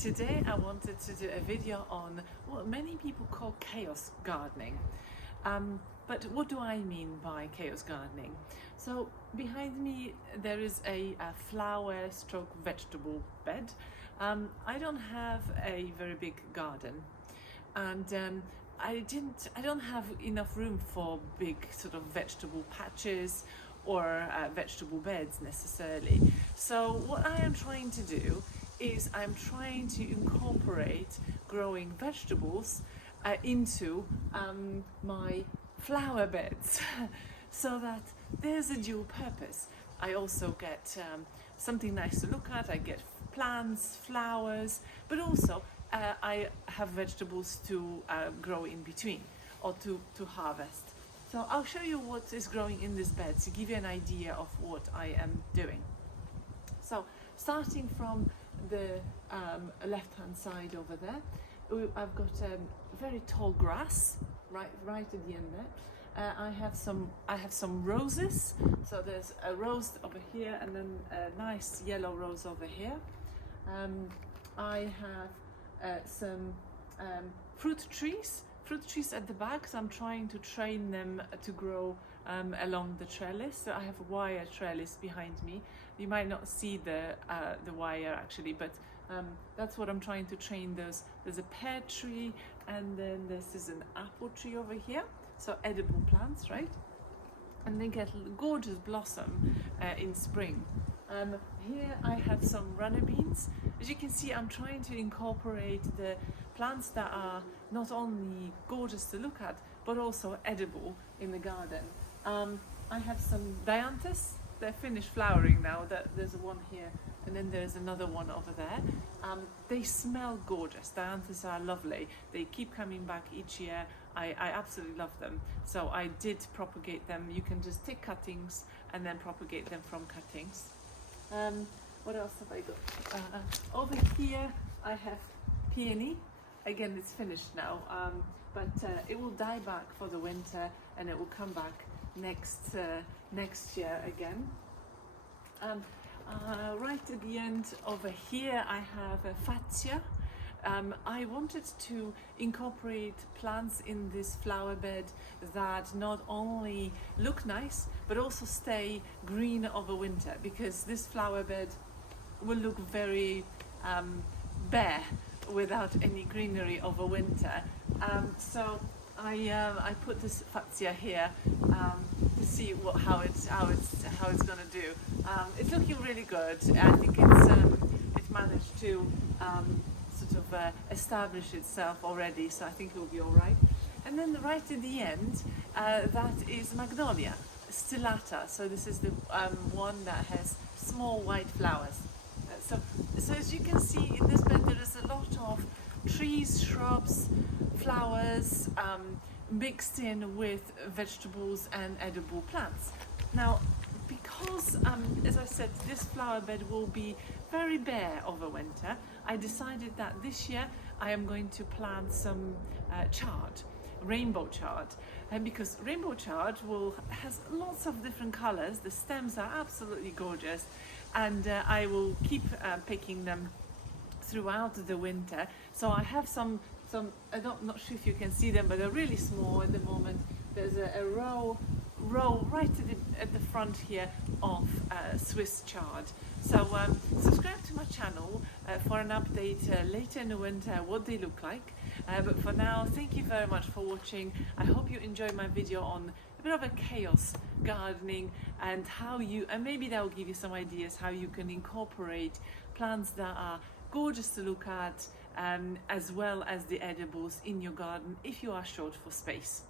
Today I wanted to do a video on what many people call chaos gardening. But what do I mean by chaos gardening? So behind me there is a flower stroke vegetable bed. I don't have a very big garden, and I don't have enough room for big sort of vegetable patches or vegetable beds necessarily. So what I am trying to do is I'm trying to incorporate growing vegetables into my flower beds so that there's a dual purpose. I also get something nice to look at. I get plants, flowers, but also I have vegetables to grow in between or to harvest. So I'll show you what is growing in this bed to give you an idea of what I am doing. So starting from the left hand side over there, I've got very tall grass right at the end there. I have some roses, so there's a rose over here and then a nice yellow rose over here. I have some fruit trees at the back, so I'm trying to train them to grow along the trellis. So I have a wire trellis behind me. You might not see the wire actually, but that's what I'm trying to train those. There's a pear tree, and then this is an apple tree over here, so edible plants, right? And they get gorgeous blossom in spring. Here I have some runner beans. As you can see, I'm trying to incorporate the plants that are not only gorgeous to look at, but also edible in the garden. I have some dianthus. They're finished flowering now. There's one here, and then there's another one over there. They smell gorgeous. Dianthus are lovely. They keep coming back each year. I absolutely love them. So I did propagate them. You can just take cuttings and then propagate them from cuttings. What else have I got? Over here I have peony. Again, it's finished now, but it will die back for the winter and it will come back next year again. Right at the end over here I have a fatsia. I wanted to incorporate plants in this flower bed that not only look nice but also stay green over winter, because this flower bed will look very bare without any greenery over winter. So I put this fatsia here to see how it's gonna do. It's looking really good. I think it's managed to sort of establish itself already, so I think it will be all right. And then right at the end, that is magnolia stellata. So this is the one that has small white flowers. So as you can see in this bed, there is a lot of trees, shrubs, flowers mixed in with vegetables and edible plants. Now, because as I said, this flower bed will be very bare over winter, I decided that this year I am going to plant some chard, rainbow chard, and because rainbow chard has lots of different colors. The stems are absolutely gorgeous, and I will keep picking them throughout the winter. So I have some I'm not sure if you can see them, but they're really small at the moment. There's a row right at the front here of Swiss chard. So subscribe to my channel for an update later in the winter what they look like. But for now, thank you very much for watching. I hope you enjoyed my video on a bit of a chaos gardening, and and maybe that will give you some ideas how you can incorporate plants that are gorgeous to look at, as well as the edibles in your garden if you are short for space.